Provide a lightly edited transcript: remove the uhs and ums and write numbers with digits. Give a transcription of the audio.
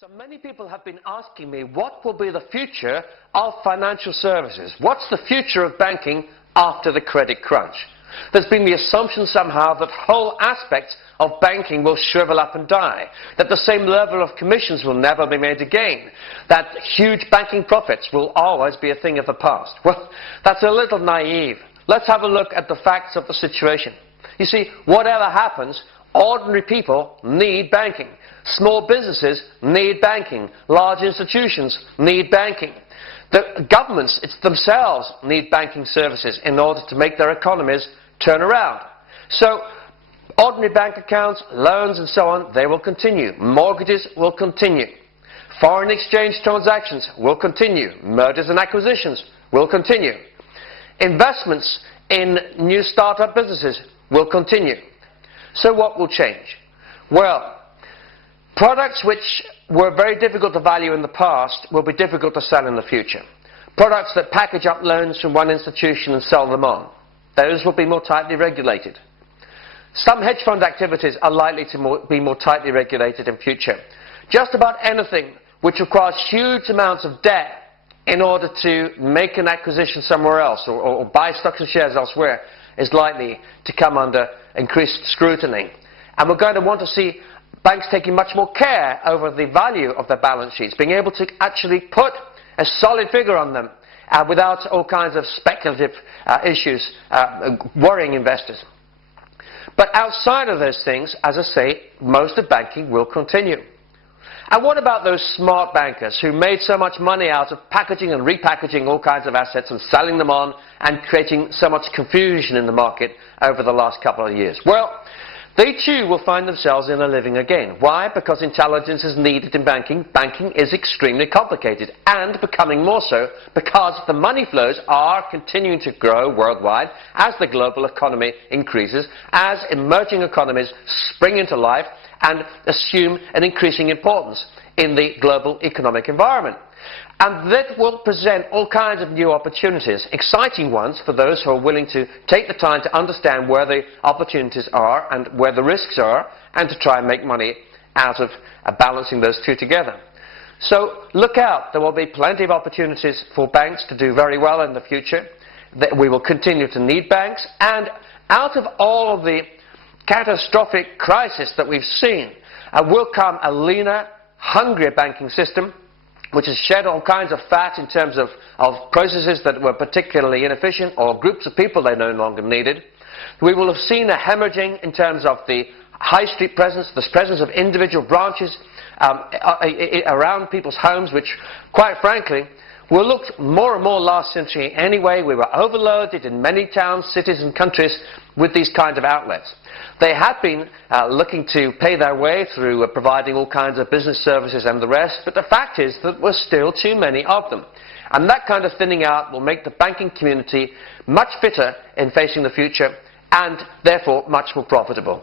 So many people have been asking me, what will be the future of financial services? What's the future of banking after the credit crunch? There's been the assumption somehow that whole aspects of banking will shrivel up and die, that the same level of commissions will never be made again, that huge banking profits will always be a thing of the past. Well, that's a little naive. Let's have a look at the facts of the situation. You see, whatever happens, ordinary people need banking. Small businesses need banking. Large institutions need banking. The governments themselves need banking services in order to make their economies turn around. So, ordinary bank accounts, loans and so on, they will continue. Mortgages will continue. Foreign exchange transactions will continue. Mergers and acquisitions will continue. Investments in new start-up businesses will continue. So what will change? Well, products which were very difficult to value in the past will be difficult to sell in the future. Products that package up loans from one institution and sell them on, those will be more tightly regulated. Some hedge fund activities are likely to be more tightly regulated in future. Just about anything which requires huge amounts of debt in order to make an acquisition somewhere else or buy stocks and shares elsewhere is likely to come under increased scrutiny. And we're going to want to see banks taking much more care over the value of their balance sheets, being able to actually put a solid figure on them without all kinds of speculative issues worrying investors. But outside of those things, as I say, most of banking will continue. And what about those smart bankers who made so much money out of packaging and repackaging all kinds of assets and selling them on and creating so much confusion in the market over the last couple of years? Well, they too will find themselves in a living again. Why? Because intelligence is needed in banking. Banking is extremely complicated and becoming more so because the money flows are continuing to grow worldwide as the global economy increases, as emerging economies spring into life and assume an increasing importance in the global economic environment. And that will present all kinds of new opportunities, exciting ones for those who are willing to take the time to understand where the opportunities are and where the risks are, and to try and make money out of balancing those two together. So look out, there will be plenty of opportunities for banks to do very well in the future. That we will continue to need banks, and out of all of the catastrophic crisis that we've seen will come a leaner, hungrier banking system, which has shed all kinds of fat in terms of processes that were particularly inefficient or groups of people they no longer needed. We will have seen a hemorrhaging in terms of the high street presence, the presence of individual branches around people's homes, which, quite frankly, were looked more and more last century anyway. We were overloaded in many towns, cities and countries with these kinds of outlets. They had been looking to pay their way through providing all kinds of business services and the rest, but the fact is that there were still too many of them. And that kind of thinning out will make the banking community much fitter in facing the future and therefore much more profitable.